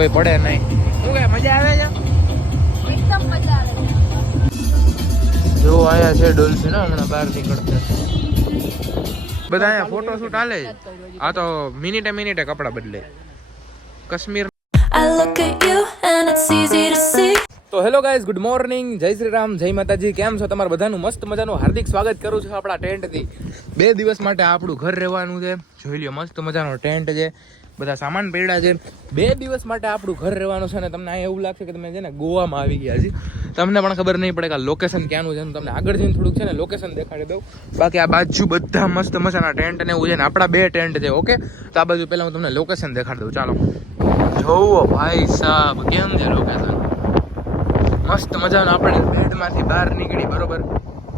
કોઈ પડે નહીં. શું કે મજા આવે છે? એકદમ મજા આવે છે. જો આયા છે ડોલ્ફિન હમણાં બહાર નીકળતા બધા અહીંયા ફોટો શૂટ હાલે છે. આ તો મિનિટે કપડા બદલે Kashmir. I look at you and it's easy to see. તો હેલો ગાઈઝ, ગુડ મોર્નિંગ, જય શ્રી રામ, જય માતાજી. કેમ છો? તમારા બધાનું મસ્ત મજાનું હાર્દિક સ્વાગત કરું છું આપણા ટેન્ટથી. 2 દિવસ માટે આપણું ઘર રહેવાનું છે. જોઈ લ્યો, મસ્ત મજાનો ટેન્ટ છે, બધા સામાન પડ્યા છે. 2 દિવસ માટે આપણું ઘર રહેવાનું છે. અને તમને અહીંયા એવું લાગશે કે તમે છે ને ગોવામાં આવી ગયા છે. તમને પણ ખબર નહીં પડે કે આ લોકેશન ક્યાંનું છે. તમને આગળ જઈને થોડુંક છે ને લોકેશન દેખાડી દઉં. બાકી આ બાજુ બધા મસ્ત મજાના ટેન્ટ ને એવું છે ને આપણા 2 ટેન્ટ છે. ઓકે, તો આ બાજુ પહેલાં હું તમને લોકેશન દેખાડી દઉં. ચાલો જોવો ભાઈ સાહેબ, કેમ છે લોકેશન. મસ્ત મજાનો આપણે બેડમાંથી બહાર નીકળી, બરોબર,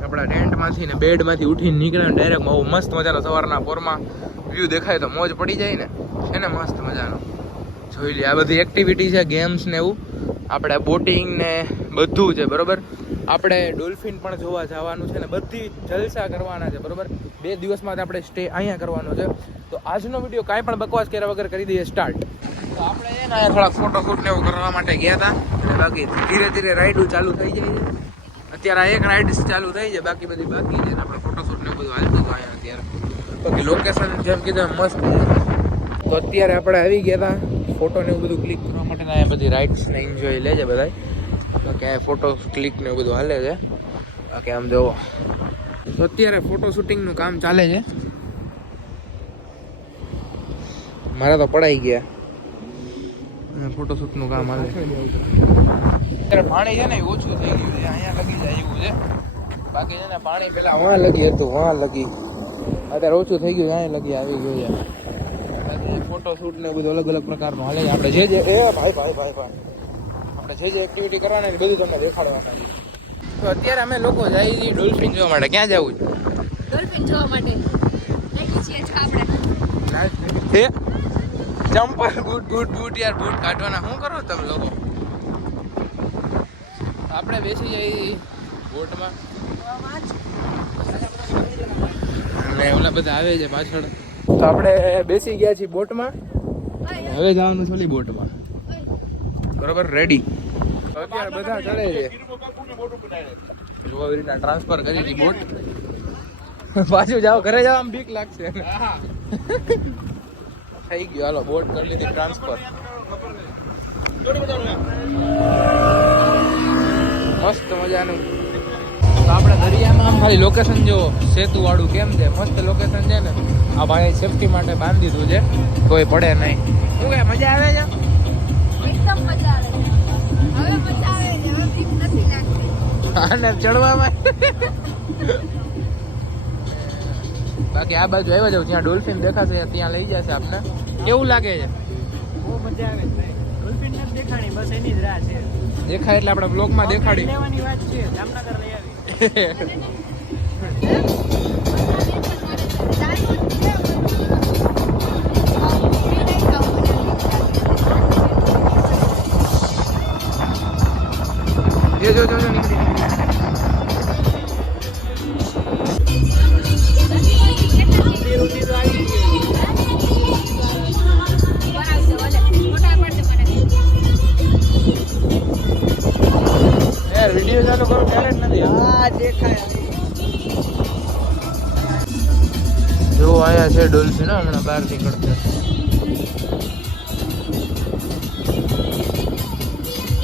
આપણા ટેન્ટમાંથી ને બેડમાંથી ઉઠીને નીકળ્યા ડાયરેક્ટ બહુ મસ્ત મજાનો સવારના પોરમાં વ્યૂ દેખાય તો મોજ પડી જાય ને. છે ને મસ્ત મજાનો. જોઈ લે, આ બધી એક્ટિવિટી છે, ગેમ્સ ને એવું, આપણે બોટિંગ ને બધું છે, બરોબર. આપણે ડોલ્ફિન પણ જોવા જવાનું છે ને બધી જલસા કરવાના છે, બરોબર. 2 દિવસમાં આપણે સ્ટે અહીંયા કરવાનો છે. તો આજનો વિડીયો કાંઈ પણ બકવાસ કર્યા વગર કરી દઈએ સ્ટાર્ટ. તો આપણે છે ને અહીંયા થોડાક ફોટો શૂટ ને એવું કરવા માટે ગયા હતા. અને બાકી ધીરે ધીરે રાઈડો ચાલુ થઈ જાય છે. અત્યારે આ એક રાઈડ ચાલુ થઈ છે, બાકી બધી બાકી છે. આપણે ફોટો શૂટ ને બધું હાલતું હતું અહીંયા અત્યારે. બાકી લોકેશન જેમ કીધું મસ્ત. તો અત્યારે આપણે આવી ગયા હતા ફોટો ને એવું બધું ક્લિક કરવા માટે. અહીંયા બધી રાઇડ્સ ને એન્જોય લે છે બધા. બાકી આ ફોટો ક્લિક ને એવું બધું હાલે છે. બાકી આમ જોવો, તો અત્યારે ફોટો શૂટિંગનું કામ ચાલે છે. મારા તો પડાઈ ગયા. ફોટો શૂટનું કામ હાલે. અત્યારે પાણી છે ને એ ઓછું થઈ ગયું છે, અહીંયા લગી જાય એવું છે. બાકી છે ને પાણી પેલા વાં લગી હતું, વાં લગી. અત્યારે ઓછું થઈ ગયું, અહીંયા લગી આવી ગયું છે. ફોટો શૂટ ને બધું અલગ અલગ પ્રકારનું હાલે. આપણે જે આપણે જે એક્ટિવિટી કરવાની બધું તમને દેખાડવાના છે. તો અત્યારે અમે લોકો જઈએ છીએ ડોલ્ફિન જોવા માટે. ક્યાં જવું છે? ડોલ્ફિન જોવા માટે નીકળી છીએ આપણે. હે ચંપલ બૂટ યાર, બૂટ કાઢવાના. શું કરો તમે લોકો? આપણે બેસી જઈએ બોટમાં અને ઓલા બધા આવે છે પાછળ. તો આપણે બેસી ગયા છીએ બોટમાં. હવે જવાનું છે ઓલી બોટમાં, બરોબર, રેડી. અત્યારે બધા ચડે છે. જો આવી રીતના ટ્રાન્સફર કરી હતી બોટ. પાછું જાઓ, ઘરે જાવ, આમ બીક લાગશે. થઈ ગયું, હાલો બોટ કરી લીધી ટ્રાન્સફર. મસ્ત મજાનું. તો આપણે દરિયામાં આમ ખાલી લોકેશન જો સેતુ વાળું કેમ છે, મસ્ત લોકેશન છે ને. આ ભાઈ સેફટી માટે બાંધી દીધું છે, કોઈ પડે નહીં. શું કે મજા આવે છે? એકદમ મજા આવે છે. હવે મજા આવે છે, હવે બીક નથી લાગતી. આને ચડવામાં. બાકી આ બાજુ આવ્યા જાવ, જ્યાં ડોલ્ફિન દેખાશે ત્યાં લઈ જશે આપને. કેવું લાગે છે? બહુ મજા આવે છે. ડોલ્ફિન નથી દેખાણી, બસ એની જ રાહ છે. દેખાય એટલે આપણે બ્લોગમાં દેખાડી. લેવાની વાત છે, જામનગર લઈ આવી. જો નીકળી. યાર વિડીયો ચાલુ કરો ત્યારે જ નથી. હા, દેખાય. જો આયા છે ડોલ્ફિન હમણાં બહાર નીકળતા.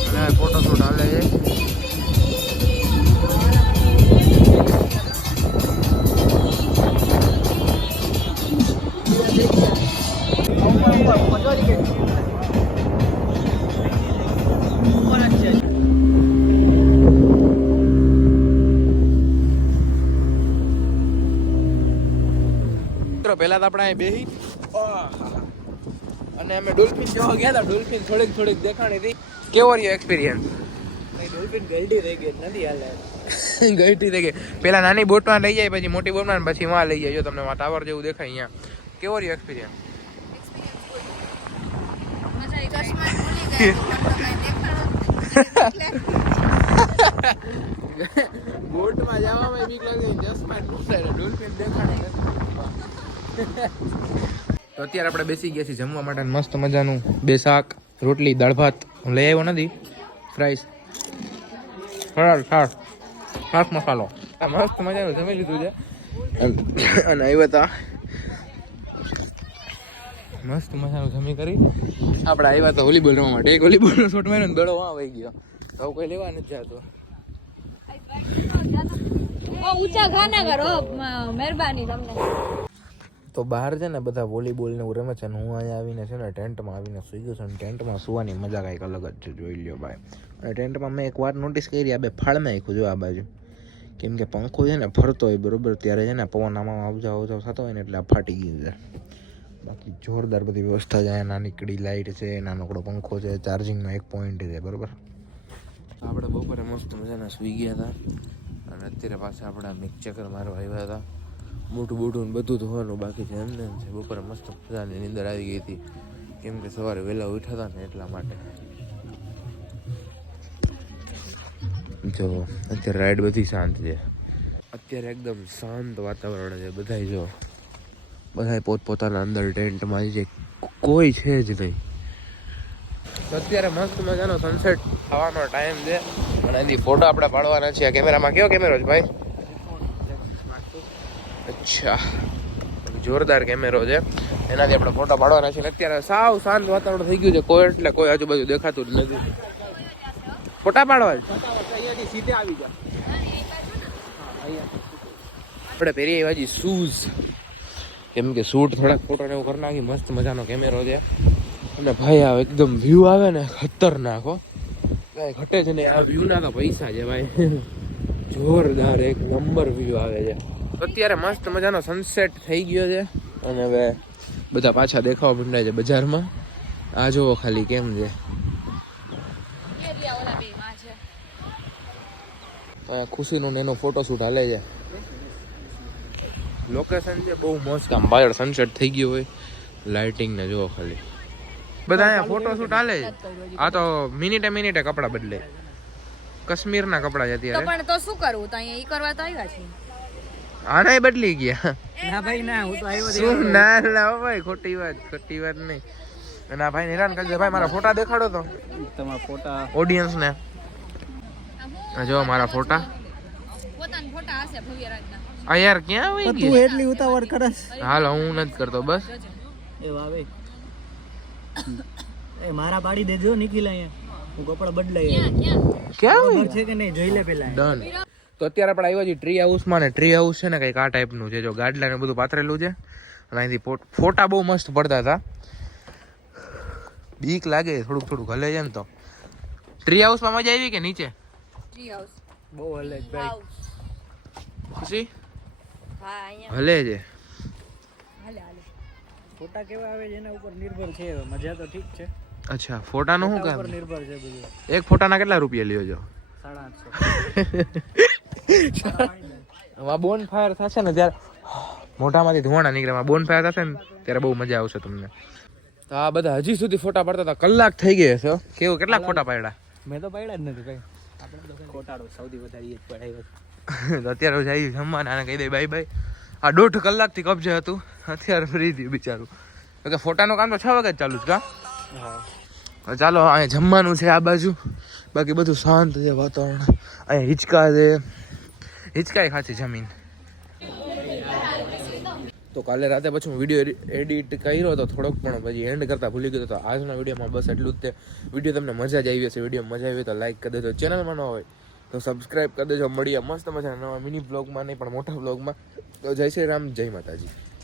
અને ફોટો શૂટ હાલે છે. પહેલા તો આપણે અહીં બેહી અને અમે ડોલ્ફિન જોવા ગયા હતા. ડોલ્ફિન થોડીક દેખાણી હતી. કેવો રહ્યો એક્સપિરિયન્સ? ડોલ્ફિન ગલડી થઈ ગઈ, નથી હાલે. ગઈટી થઈ ગઈ. પેલા નાની બોટમાં લઈ જાય, પછી મોટી બોટમાં, પછી વાં લઈ જાય. જો તમને ટાવર જેવું દેખાય અહીંયા. કેવો રહ્યો એક્સપિરિયન્સ? મજા આવી. ચશ્મા ભૂલી ગયા, બોટમાં જવામાં બીક લાગે, ચશ્મા ડોલ્ફિન દેખાડે. તો અત્યારે આપણે બેસી ગયા છીએ જમવા માટે. મસ્ત મજાનું 2 શાક, રોટલી દાળ ભાત હું લઈ આવ્યો નથી ફ્રાઈસ છાશ મસાલો આ મસ્ત મજાનું જમી લીધું છે અને આવ્યા હતા મસ્ત મજાનું જમી કરી આપણે આવ્યા હતા વોલીબોલ રમવા માટે એક વોલીબોલનો શોટ માર્યો ને દડો વાં વહી ગયો હવે કોઈ લેવા નથી જતો ઊંચા ગાના કરો મહેરબાની તમને. તો બહાર છે ને બધા વોલીબોલ ને એવું રમે છે ને હું અહીંયા આવીને છે ને ટેન્ટમાં આવીને સુઈ ગયો છું અને ટેન્ટમાં સુવાની મજા કાંઈક અલગ જ છે જોઈ લ્યો ભાઈ. અને ટેન્ટમાં મેં એક વાત નોટિસ કરી આ બે ફાળમાં આખું જો આ બાજુ કેમ કે પંખો છે ને ફરતો હોય બરોબર ત્યારે છે ને પવન આમાં આવજાવ થતો હોય ને એટલે આ ફાટી ગયું છે. બાકી જોરદાર બધી વ્યવસ્થા છે નાની કડી લાઇટ છે નાનકડો પંખો છે ચાર્જિંગનો એક પોઈન્ટ છે બરોબર. આપણે બપોરે મસ્ત મજાના સુઈ ગયા હતા અને અત્યારે પાછા આપણે મિક ચક્કર મારવા આવ્યા હતા. મોટું બોટું ને બધું ધોવાનું બાકી છે એમને એમ છે. બપોરે મસ્ત મજાની નીંદર આવી ગઈ હતી કેમ કે સવારે વહેલા ઉઠ્યા હતા ને એટલા માટે. જો અત્યારે રાઈડ બધી શાંત છે અત્યારે એકદમ શાંત વાતાવરણ છે. બધાય જો બધાય પોતપોતાના અંદર ટેન્ટમાં છે કોઈ છે જ નહીં. તો અત્યારે મસ્ત મજાનો સનસેટ થવાનો ટાઈમ છે અને એની ફોટો આપણે પાડવાના છે. કેમેરામાં કયો કેમેરો છે ભાઈ? અચ્છા જોરદાર કેમેરો છે એનાથી આપણે ફોટો પાડવાના છે. અત્યારે સાવ શાંત વાતાવરણ થઈ ગયું છે કોઈ એટલે કોઈ આજુબાજુ દેખાતું જ નથી. ફોટા પાડવા જ આપણે પહેરી આવ્યા છીએ શૂઝ કેમ કે શૂટ થોડાક ફોટો ને એવું કરી નાખી. મસ્ત મજાનો કેમેરો છે અને ભાઈ આ એકદમ વ્યૂ આવે ને ખતરનાક હો કાંઈ ઘટે છે ને આ વ્યૂ ના તો પૈસા છે ભાઈ જોરદાર એક નંબર વ્યૂ આવે છે. અત્યારે મસ્ત મજાનો સનસેટ થઈ ગયો છે અને હવે બધા પાછા દેખાવા માંડ્યા છે બજારમાં. આ જોવો ખાલી કેમ છે. ખુશીનું એનો ફોટોશૂટ હાલે છે. લોકેશન છે બહુ મસ્ત આમ બાજુ સનસેટ થઈ ગયો હોય લાઇટિંગ ને જોવો ખાલી બધા અહીંયા ફોટોશૂટ હાલે છે. આ તો મિનિટે મિનિટે કપડાં બદલે કાશ્મીરના કપડાં છે તો અત્યારે. પણ તો શું કરવું તો અહીંયા ઈ કરવા તો આવ્યા છે. આનાય બદલી ગયા ના ભાઈ ના હું તો આવ્યો શું ના લાવો ભાઈ ખોટી વાત નહીં. અને આ ભાઈ હેરાન કરી દે ભાઈ મારા ફોટા દેખાડો તો તમારા ફોટા ઓડિયન્સ ને. જો મારા ફોટા પોતાના ફોટા હશે ભવ્યરાજના. આ યાર ક્યાં હોય તું એટલી ઉતાવળ કરસ હાલ હું નથી કરતો બસ. એ વાવે એ મારા પાડી દેજો નિખિલ અહીંયા હું કપડા બદલાઈ ક્યાં હોય છે કે નહીં જોઈ લે પેલા ડન. તો અત્યારે આપણે આવ્યા છીએ ટ્રી હાઉસમાં ને ટ્રી હાઉસ છે ને કંઈક આ ટાઈપનું છે. જો ગાડલા ને બધું પાથરેલું છે અને અહીંથી ફોટા બહુ મસ્ત પડતા હતા. બીક લાગે થોડુંક હલે છે ને. તો ટ્રી હાઉસમાં મજા આવી કે નીચે? ટ્રી હાઉસ બહુ હલે ભાઈ ખુશી હા અહીંયા હલે છે. હાલે હાલે ફોટા કેવા આવે છે એના ઉપર નિર્ભર છે મજા તો ઠીક છે અચ્છા ફોટાનું શું ઉપર કામ? નિર્ભર છે બધું એક ફોટાના કેટલા રૂપિયા લ્યો છો? 850 આ બોન ફાયર થશે ને ત્યારે મોઢામાંથી ધુવાણા નીકળે. બોન ફાયર થશે ને ત્યારે બહુ મજા આવશે તમને. તો આ બધા હજી સુધી ફોટા પાડતા હતા કલાક થઈ ગયા છે. કેવું કેટલા ફોટા પાડ્યા? મેં તો પાડ્યા જ નથી ભાઈ આપણે તો ખોટાડો સૌથી વધારે એ જ પડાયો તો અત્યારે જઈ જમવાના આને કહી દે બાય બાય. આ 1.5 કલાકથી કબજે હતું અત્યારે ફ્રી થયું બિચારું. કે ફોટાનું કામ તો 6 વાગે જ ચાલુ છે કા? હા ચાલો અહીંયા જમવાનું છે આ બાજુ. બાકી બધું શાંત છે વાતાવરણ. અહીંયા હિંચકા છે હિંચકાય ખાસી જમીન. તો કાલે રાતે પછી હું વિડીયો એડિટ કર્યો હતો થોડોક પણ પછી એન્ડ કરતા ભૂલી ગયો. તો આજના વિડીયોમાં બસ એટલું જ તે. વિડીયો તમને મજા જ આવી હશે. વિડીયો મજા આવી તો લાઈક કરી દેજો. ચેનલમાં ન હોય તો સબસ્ક્રાઈબ કરી દેજો. મળીએ મસ્ત મજાના નવા મિની બ્લોગમાં નહીં પણ મોટા બ્લોગમાં. તો જય શ્રી રામ જય માતાજી.